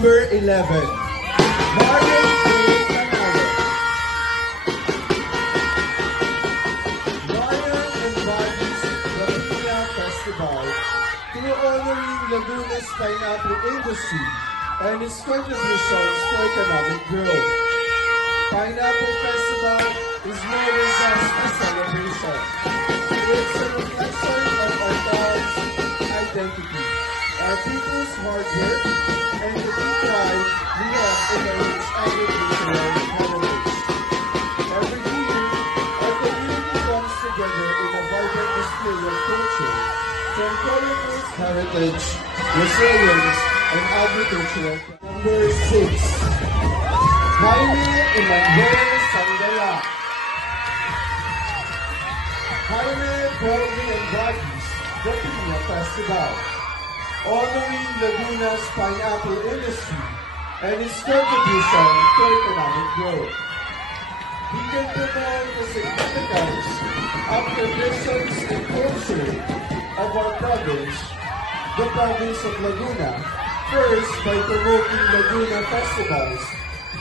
Number 11, Marian A. Canale. Marian embodies the Piña Festival through honoring Laguna's pineapple industry and its contributions to economic growth. Pineapple Festival is more than just a celebration. It's a reflection of our town's identity, our people's hard work, and the deep pride we have in our rich agricultural heritage. Every year, our community comes together in a vibrant display of culture, from colorful heritage, resilience, and agricultural. Number 6, Jaime Emmanuel Sangala. Jaime proudly embodies the Piña Festival, honoring Laguna's pineapple industry and its contribution to economic growth. He can promote the significance of traditions and culture of our province, the province of Laguna, first by promoting Laguna festivals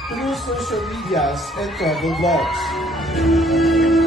through social medias and travel blogs.